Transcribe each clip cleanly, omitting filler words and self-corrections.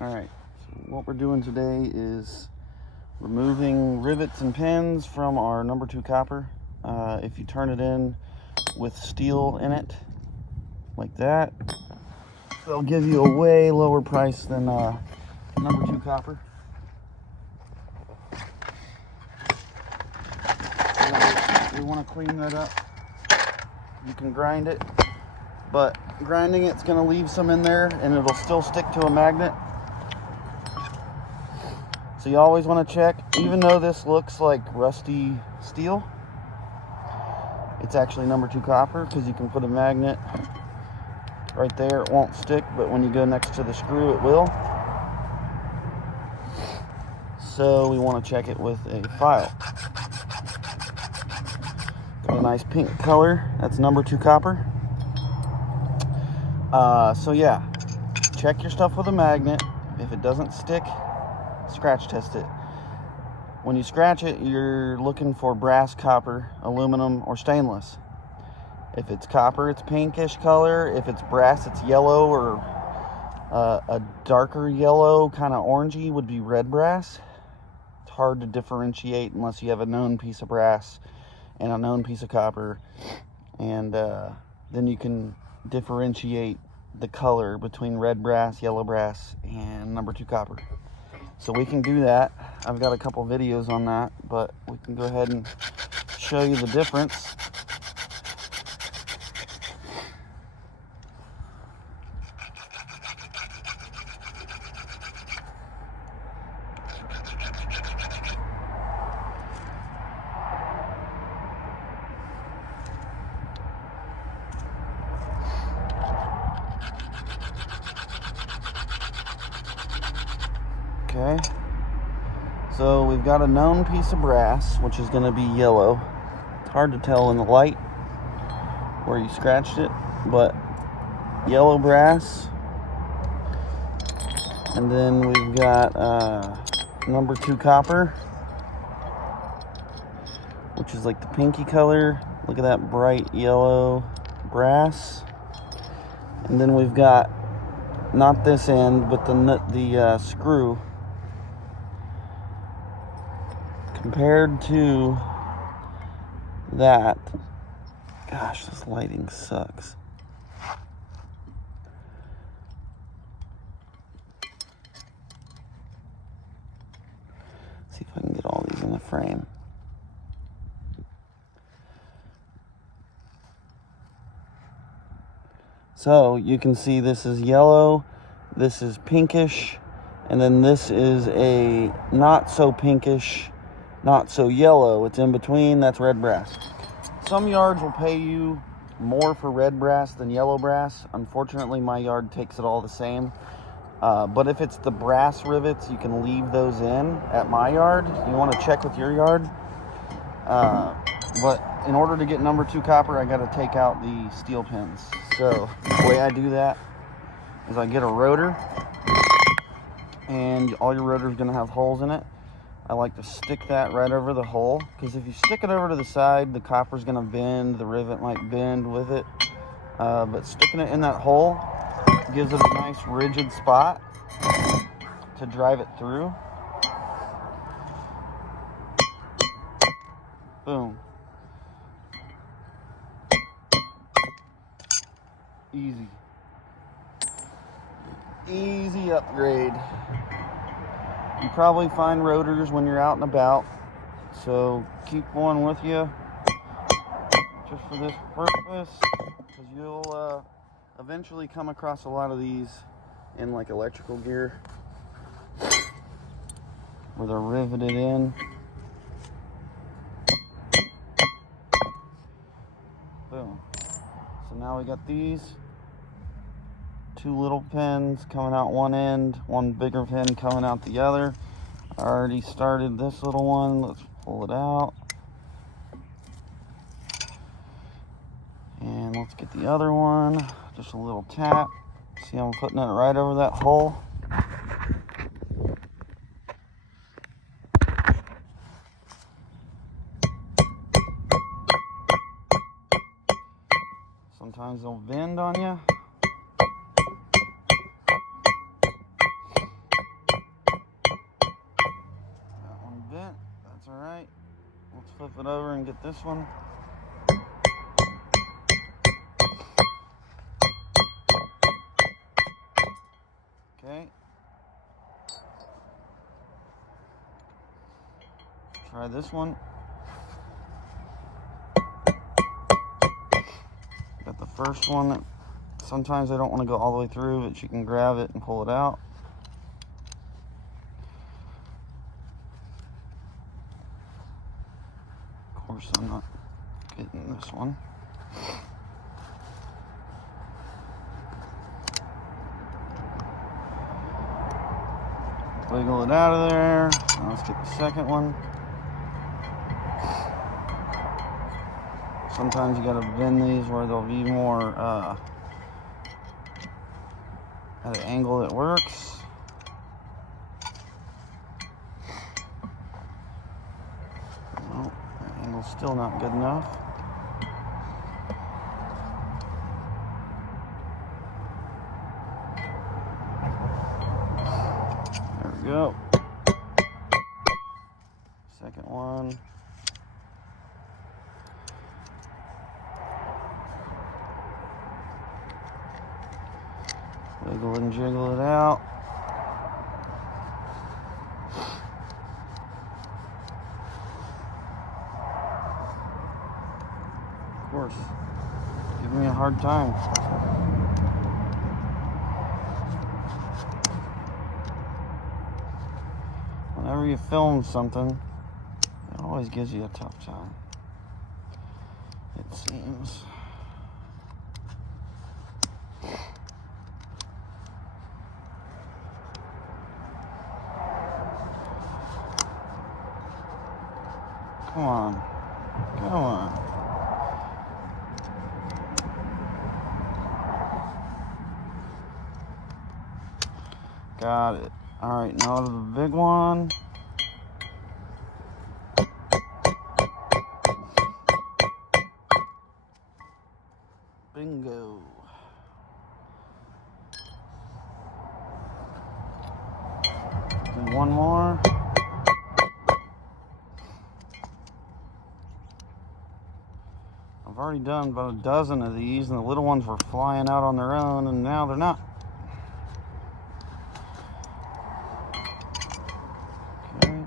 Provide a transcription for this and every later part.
Alright, so what we're doing today is removing rivets and pins from our number 2 copper. If you turn it in with steel in it, like that, they'll give you a way lower price than number 2 copper. We want to clean that up. You can grind it, but grinding it's going to leave some in there and it'll still stick to a magnet. So you always want to check, even though this looks like rusty steel, it's actually number 2 copper, because you can put a magnet right there. It won't stick, but when you go next to the screw it will. So we want to check it with a file. Got a nice pink color, that's number 2 copper. So yeah, check your stuff with a magnet. If it doesn't stick, scratch test it. When you scratch it, you're looking for brass, copper, aluminum, or stainless. If it's copper, it's pinkish color. If it's brass, it's yellow, or a darker yellow, kind of orangey, would be red brass. It's hard to differentiate unless you have a known piece of brass and a known piece of copper, and then you can differentiate the color between red brass, yellow brass, and number 2 copper. So we can do that. I've got a couple videos on that, but we can go ahead and show you the difference. Okay, so we've got a known piece of brass, which is going to be yellow. It's hard to tell in the light where you scratched it, but yellow brass. And then we've got number 2 copper, which is like the pinky color. Look at that bright yellow brass. And then we've got, not this end, but the screw. Compared to that, gosh, this lighting sucks. See if I can get all these in the frame. So you can see this is yellow, this is pinkish, and then this is a not so pinkish, not so yellow. It's in between. That's red brass. Some yards will pay you more for red brass than yellow brass. Unfortunately, my yard takes it all the same. But if it's the brass rivets, you can leave those in at my yard. You want to check with your yard. But in order to get number 2 copper, I got to take out the steel pins. So the way I do that is I get a rotor, and all your rotor is going to have holes in it. I like to stick that right over the hole, because if you stick it over to the side, the copper's going to bend, the rivet might bend with it. But sticking it in that hole gives it a nice rigid spot to drive it through. Boom. Easy. Easy upgrade. You probably find rotors when you're out and about, so keep one with you just for this purpose, because you'll eventually come across a lot of these in like electrical gear where they're riveted in. Boom. So now we got these 2 little pins coming out one end, one bigger pin coming out the other. I already started this little one. Let's pull it out. And let's get the other one. Just a little tap. See, I'm putting it right over that hole. Sometimes they'll bend on you. All right, let's flip it over and get this one. Okay. Try this one. Got the first one. Sometimes I don't want to go all the way through, but you can grab it and pull it out. Of course, I'm not getting this one. Wiggle it out of there. Now let's get the second one. Sometimes you gotta bend these where they'll be more at an angle that works. Well, that angle's still not good enough. There we go. Second one. Wiggle and jiggle it out. Of course, give me a hard time. Whenever you film something, it always gives you a tough time, it seems. Come on. Come on. Got it. All right, now to the big one. Bingo. Do one more. I've already done about a dozen of these, and the little ones were flying out on their own, and now they're not. Okay.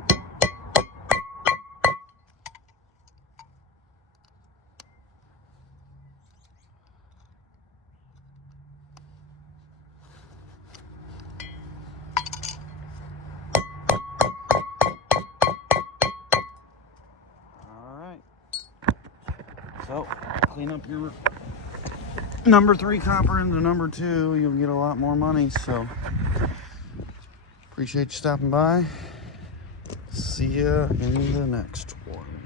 All right. So, clean up your number 3 copper into number 2. You'll get a lot more money. So, appreciate you stopping by. See ya in the next one.